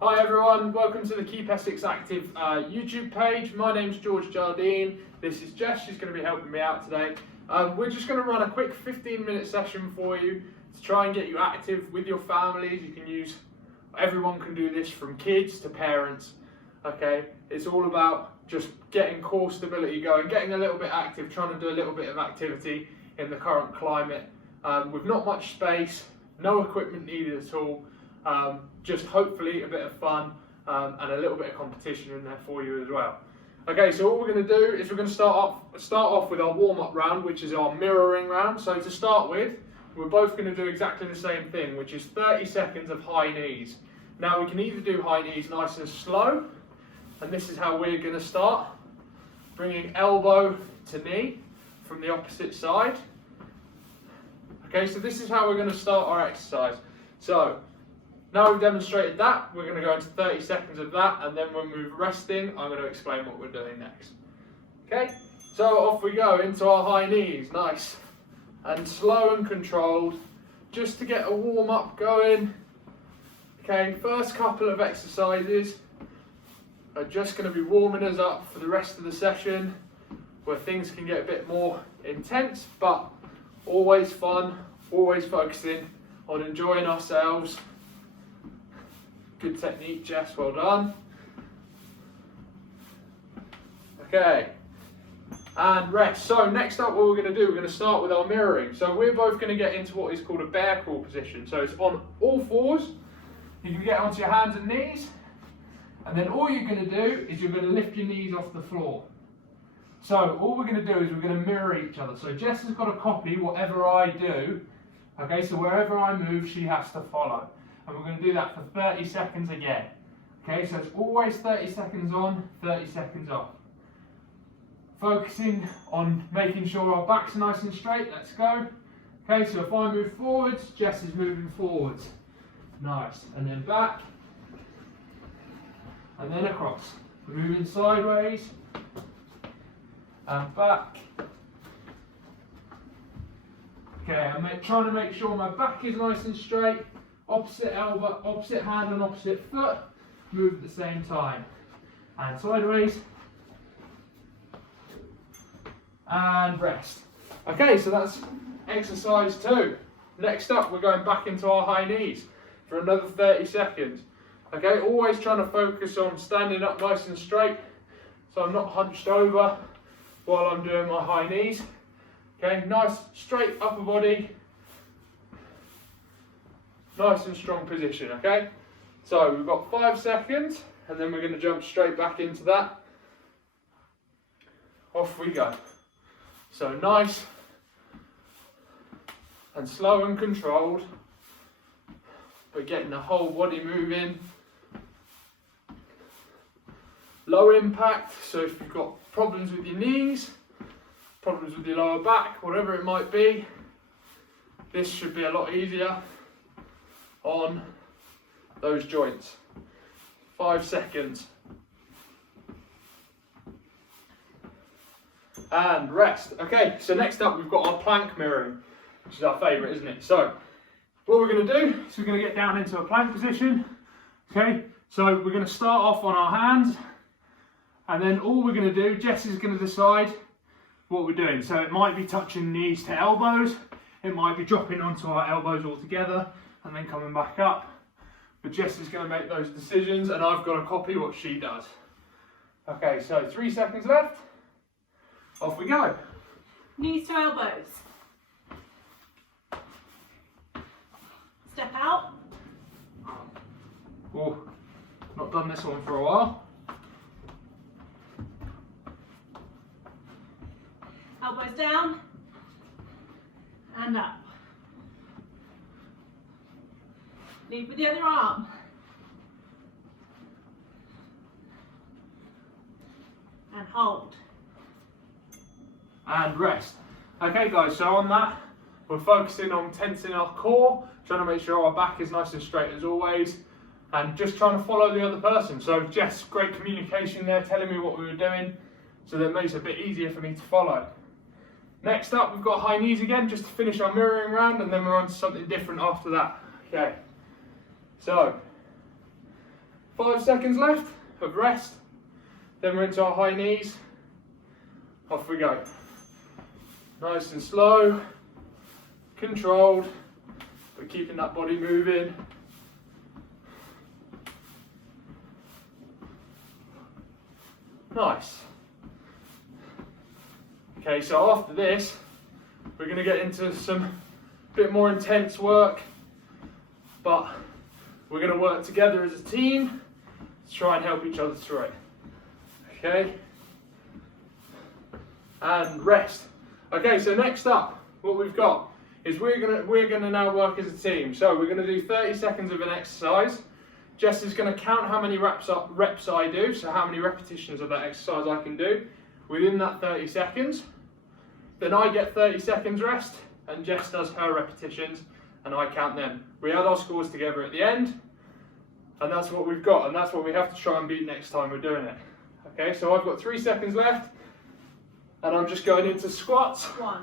Hi everyone, welcome to the Keep Essex Active YouTube page. My name's George Jardine. This is Jess, she's going to be helping me out today. We're just going to run a quick 15-minute session for you to try and get you active with your families. You can use, everyone can do this from kids to parents. Okay, it's all about just getting core stability going, getting a little bit active, trying to do a little bit of activity in the current climate with not much space, no equipment needed at all. Just hopefully a bit of fun and a little bit of competition in there for you as well. Okay, so what we're going to do is we're going to start off with our warm-up round, which is our mirroring round. So to start with, we're both going to do exactly the same thing, which is 30 seconds of high knees. Now we can either do high knees nice and slow, and this is how we're going to start. Bringing elbow to knee from the opposite side. Okay, so this is how we're going to start our exercise. So now we've demonstrated that, we're going to go into 30 seconds of that, and then when we're resting, I'm going to explain what we're doing next. Okay, so off we go into our high knees, nice and slow and controlled, just to get a warm up going. Okay, first couple of exercises are just going to be warming us up for the rest of the session, where things can get a bit more intense, but always fun, always focusing on enjoying ourselves. Good technique, Jess, well done. Okay, and rest. So next up, what we're going to do, we're going to start with our mirroring. So we're both going to get into what is called a bear crawl position. So it's on all fours. You can get onto your hands and knees, and then all you're going to do is you're going to lift your knees off the floor. So all we're going to do is we're going to mirror each other. So Jess has got to copy whatever I do. Okay, so wherever I move, she has to follow. And we're going to do that for 30 seconds again. Okay, so it's always 30 seconds on, 30 seconds off. Focusing on making sure our backs are nice and straight. Let's go. Okay, so if I move forwards, Jess is moving forwards. Nice. And then back. And then across. We're moving sideways. And back. Okay, I'm trying to make sure my back is nice and straight. Opposite elbow, opposite hand and opposite foot, move at the same time. And sideways. And rest. Okay, so that's exercise 2. Next up, we're going back into our high knees for another 30 seconds. Okay, always trying to focus on standing up nice and straight, so I'm not hunched over while I'm doing my high knees. Okay, nice straight upper body. Nice and strong position, okay? So we've got 5 seconds, and then we're going to jump straight back into that. Off we go. So nice and slow and controlled, but getting the whole body moving. Low impact, so if you've got problems with your knees, problems with your lower back, whatever it might be, this should be a lot easier on those joints. 5 seconds. And rest. Okay, so next up we've got our plank mirroring, which is our favourite, isn't it? So what we're going to do is we're going to get down into a plank position. Okay, so we're going to start off on our hands, and then all we're going to do, Jess is going to decide what we're doing. So it might be touching knees to elbows, it might be dropping onto our elbows all together and then coming back up. But Jess is going to make those decisions, and I've got to copy what she does. Okay, so 3 seconds left. Off we go. Knees to elbows. Step out. Oh, not done this one for a while. Elbows down and up. Lead with the other arm. And hold. And rest. Okay guys, so on that, we're focusing on tensing our core, trying to make sure our back is nice and straight as always, and just trying to follow the other person. So Jess, great communication there, telling me what we were doing, so that makes it a bit easier for me to follow. Next up, we've got high knees again, just to finish our mirroring round, and then we're on to something different after that. Okay, so 5 seconds left of rest. Then we're into our high knees. Off we go. Nice and slow, controlled, but keeping that body moving. Nice. Okay, so after this, we're going to get into some bit more intense work, but we're going to work together as a team to try and help each other through it. Okay? And rest. Okay, so next up, what we've got is we're gonna now work as a team. So we're gonna do 30 seconds of an exercise. Jess is gonna count how many reps I do, so how many repetitions of that exercise I can do within that 30 seconds. Then I get 30 seconds rest, and Jess does her repetitions, and I count them. We add our scores together at the end, and that's what we've got, and that's what we have to try and beat next time we're doing it. Okay, so I've got 3 seconds left. And I'm just going into squats. 1,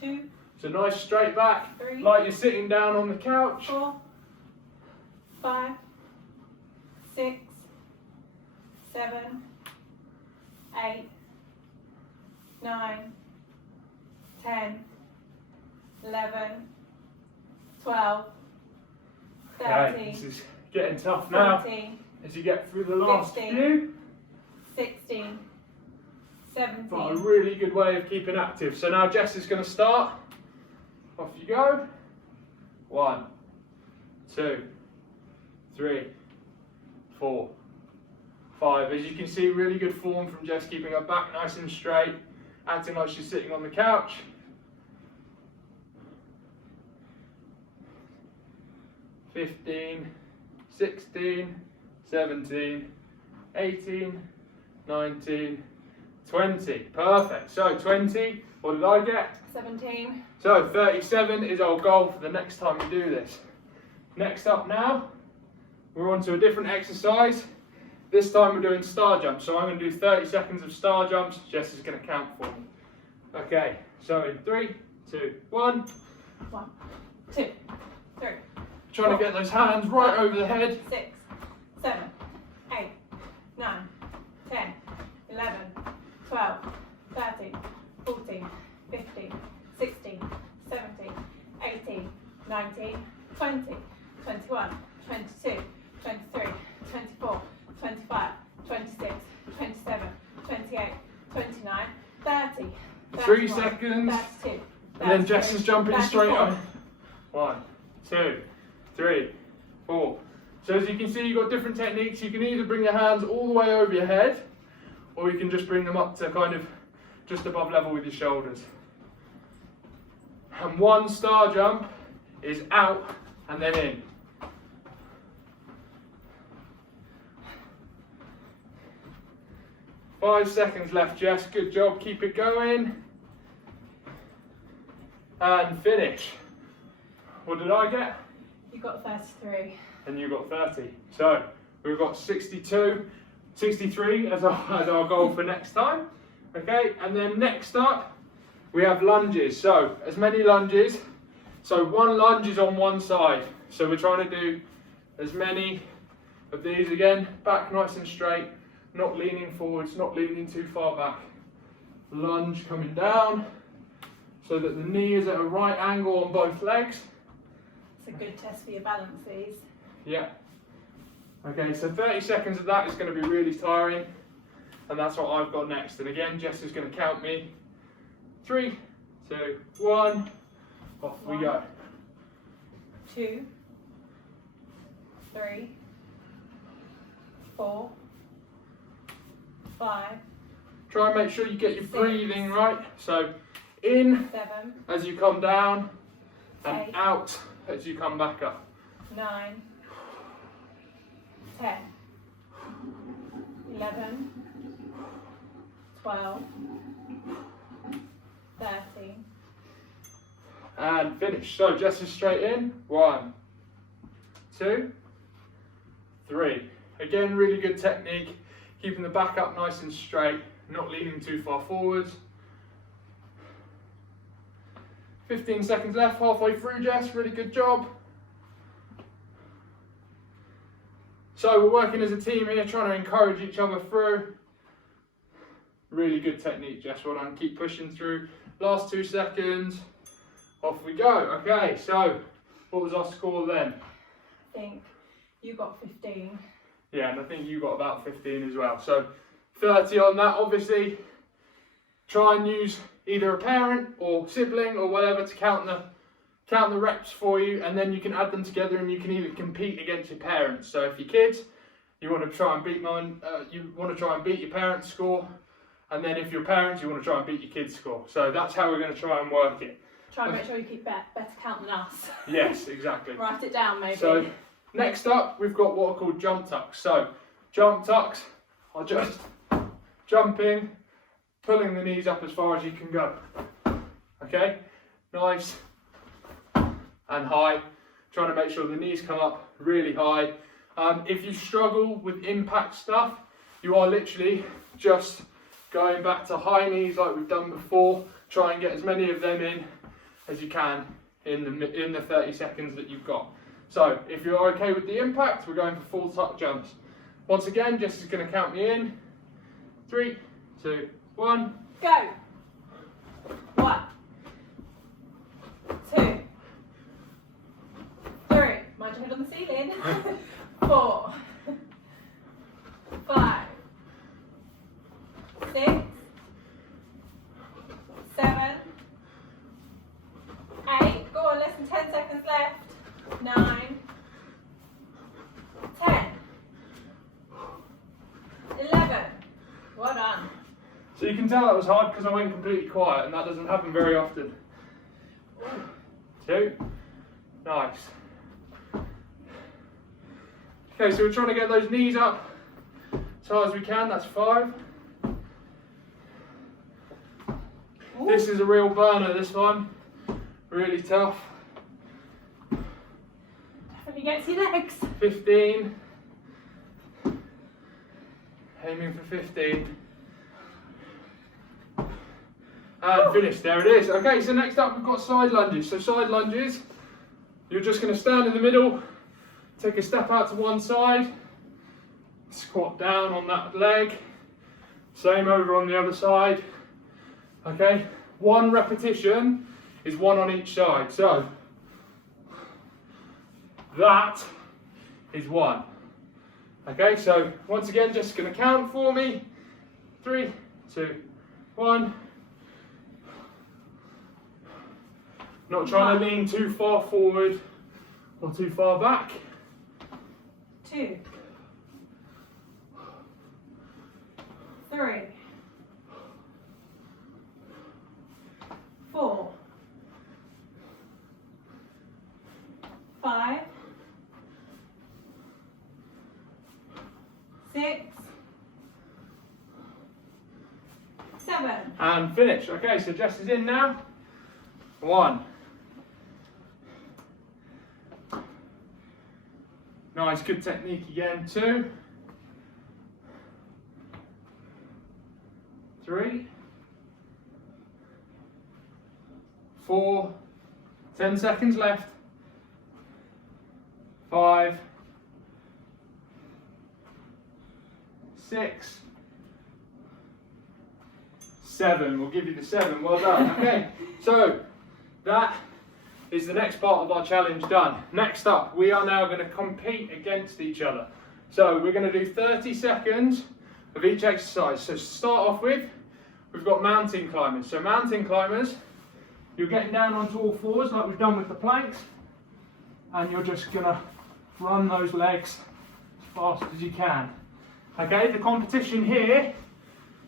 2, So nice straight back, 3, like you're sitting down on the couch. 4, 5, 6, 7, 8, 9, 10, 11, 12, Okay, 13, this is getting tough now 14, as you get through the last 15. few. 16, But a 17, really good way of keeping active. So now Jess is going to start. Off you go. 1, 2, 3, 4, 5. As you can see, really good form from Jess, keeping her back nice and straight, acting like she's sitting on the couch. 15, 16, 17, 18, 19, 20. Perfect. So 20, what did I get? 17, So 37 is our goal for the next time we do this. Next up now, we're on to a different exercise. This time we're doing star jumps. So I'm going to do 30 seconds of star jumps. Jess is going to count for me. Okay, so in 3, 2, 1. 1, 2, 3, Trying to get those hands right over the head. 6, 7, 8, 9, 10, 11, 12, 13, 14, 15, 16, 17, 18, 19, 20, 21, 22, 23, 24, 25, 26, 27, 28, 29, 30, 3 31, seconds. 32, And then Jess is jumping straight 34. on. 1, 2, 3, 4. So as you can see, you've got different techniques. You can either bring your hands all the way over your head, or you can just bring them up to kind of just above level with your shoulders. And one star jump is out and then in. Five seconds left, Jess. Good job. Keep it going. And finish. What did I get? You got 33. And you got 30. So we've got 63 as our goal for next time. Okay, and then next up we have lunges. So as many lunges. So one lunge is on one side. So we're trying to do as many of these again. Back nice and straight, not leaning forwards, not leaning too far back. Lunge coming down so that the knee is at a right angle on both legs. It's a good test for your balance, these. Yeah. Okay, so 30 seconds of that is going to be really tiring, and that's what I've got next. And again, Jess is going to count me. 3, 2, 1. Off we go. 2, 3, 4, 5, Try and make sure you get your 6, breathing right. So in 7, as you come down, and 8, out as you come back up. 9, 10, 11, 12, 13, And finish. So Jess is straight in. 1, 2, 3. Again, really good technique. Keeping the back up nice and straight, not leaning too far forwards. 15 seconds left, halfway through, Jess. Really good job. So we're working as a team here, trying to encourage each other through. Really good technique, Jess. Well done. Keep pushing through. Last 2 seconds. Off we go. Okay, so what was our score then? I think you got 15. Yeah, and I think you got about 15 as well. So 30 on that. Obviously, try and use either a parent or sibling or whatever to count the reps for you, and then you can add them together and you can either compete against your parents. So if your kids, you want to try and beat your parents' score, and then if your parents, you want to try and beat your kids' score. So that's how we're going to try and work it. Try and make sure you keep better count than us. Yes, exactly. Write it down maybe. So next up, we've got what are called jump tucks. So jump tucks are just jumping, pulling the knees up as far as you can go. Okay, nice and high. Trying to make sure the knees come up really high. If you struggle with impact stuff, you are literally just going back to high knees like we've done before. Try and get as many of them in as you can in the 30 seconds that you've got. So if you're okay with the impact, we're going for full tuck jumps. Once again, Jess is going to count me in. 3, 2, 1. Go. 1, 2, 3. Mind your head on the ceiling. 4, 5, 6, 7, 8. Go on, less than 10 seconds left. 9, 10, 11. Well done. So you can tell that was hard because I went completely quiet, and that doesn't happen very often. 2. Nice. Okay, so we're trying to get those knees up as high as we can. That's 5. Ooh. This is a real burner, this one. Really tough. Definitely gets your legs. 15. Aiming for 15. And finished. There it is. Okay, so next up we've got side lunges. So side lunges, you're just going to stand in the middle, take a step out to one side, squat down on that leg, same over on the other side. Okay, 1 repetition is 1 on each side. So that is 1. Okay, so once again, just going to count for me. 3, 2, 1. Not trying to lean too far forward or too far back. 2, 3, 4, 5, 6, 7. And finish. Okay, so Jess is in now. 1. Nice, good technique again. 2. 3. 4. 10 seconds left. 5. 6. 7. We'll give you the 7. Well done. Okay, so that is the next part of our challenge done. Next up, we are now going to compete against each other. So we're going to do 30 seconds of each exercise. So to start off with, we've got mountain climbers. So mountain climbers, you're getting down onto all fours like we've done with the planks, and you're just going to run those legs as fast as you can. Okay, the competition here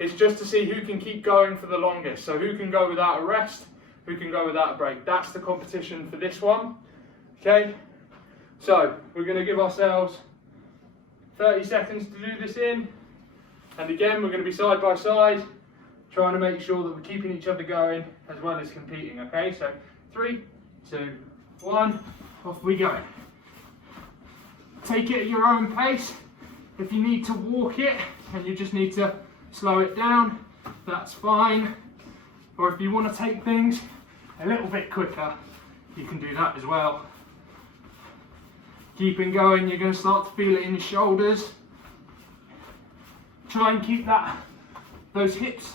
is just to see who can keep going for the longest. So who can go without a rest, who can go without a break. That's the competition for this one. Okay, so we're going to give ourselves 30 seconds to do this in, and again we're going to be side by side, trying to make sure that we're keeping each other going as well as competing. Okay, so 3, 2, 1, off we go. Take it at your own pace. If you need to walk it and you just need to slow it down, that's fine. Or if you want to take things a little bit quicker, you can do that as well. Keeping going, you're going to start to feel it in your shoulders. Try and keep those hips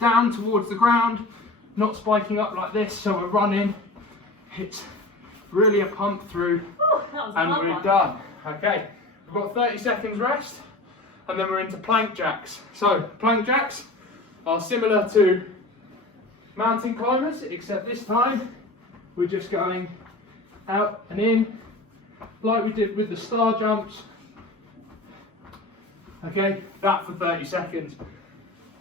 down towards the ground, not spiking up like this, so we're running. It's really a pump through. Ooh, that was a and hard we're one. done. Okay, we've got 30 seconds rest, and then we're into plank jacks. So plank jacks are similar to mountain climbers, except this time we're just going out and in like we did with the star jumps. Okay, that for 30 seconds.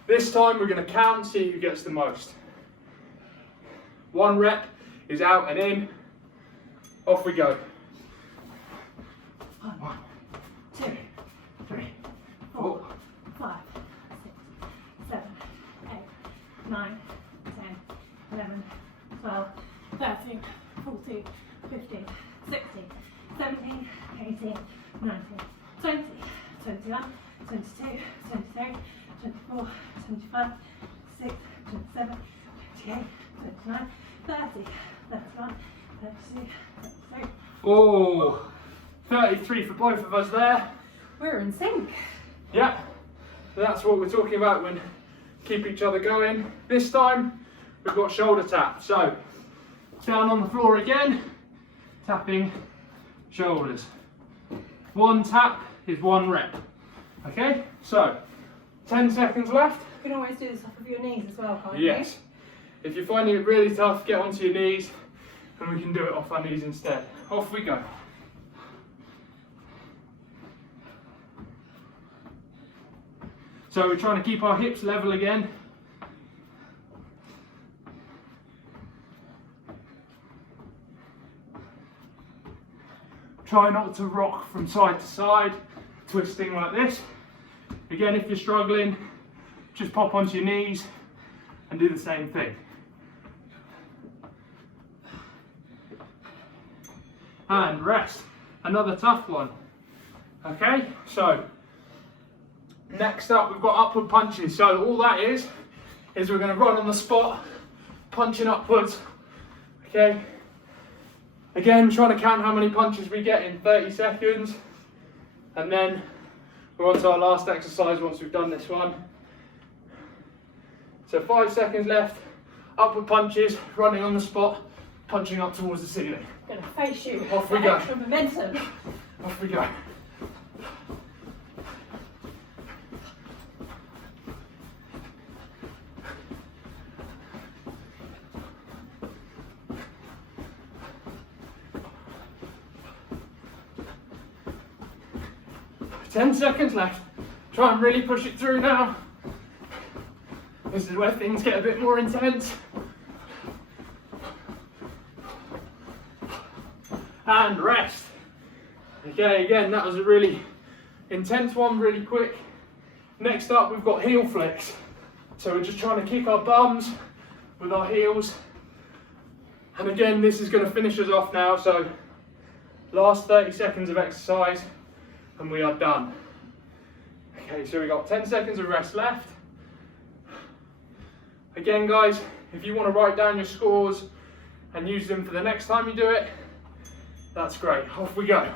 This time we're going to count, see who gets the most. 1 rep is out and in. Off we go. 1, 2, 3, 4, 5, 6, 7, 8, 9, 10, 11, 12, 13, 14, 15, 16, 17, 18, 19, 20, 21, 22, 23, 24, 25, 26, 27, 28, 29, 30, 31, 32, 33. Oh, 33 for both of us there. We're in sync. Yeah, that's what we're talking about when keep each other going. This time we've got shoulder tap. So down on the floor again, tapping shoulders. 1 tap is 1 rep. Okay, so 10 seconds left. You can always do this off of your knees as well, can't you? Yes. If you're finding it really tough, get onto your knees and we can do it off our knees instead. Off we go. So we're trying to keep our hips level again. Try not to rock from side to side, twisting like this. Again, if you're struggling, just pop onto your knees and do the same thing. And rest, another tough one. Okay, so next up we've got upward punches. So all that is we're going to run on the spot, punching upwards. Okay, again trying to count how many punches we get in 30 seconds, and then we're on to our last exercise once we've done this one. So 5 seconds left, upward punches, running on the spot, punching up towards the ceiling. I'm going to face you. Off we for go. Extra momentum. Off we go. Ten seconds left. Try and really push it through now. This is where things get a bit more intense. And rest. Okay, again, that was a really intense one, really quick. Next up, we've got heel flicks. So we're just trying to kick our bums with our heels. And again, this is going to finish us off now. So last 30 seconds of exercise and we are done. Okay, so we've got 10 seconds of rest left. Again, guys, if you want to write down your scores and use them for the next time you do it, that's great. Off we go.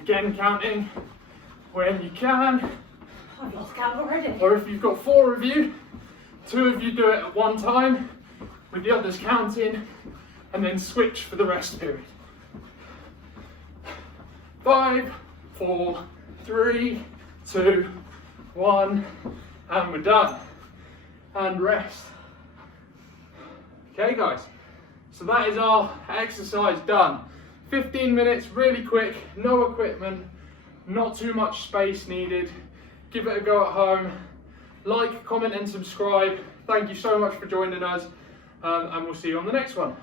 Again, counting when you can. I've lost count already. Or if you've got 4 of you, 2 of you do it at one time, with the others counting, and then switch for the rest period. 5, 4, 3, 2, 1, and we're done. And rest. Okay, guys, so that is our exercise done. 15 minutes, really quick, no equipment, not too much space needed. Give it a go at home. Like, comment and subscribe. Thank you so much for joining us, and we'll see you on the next one.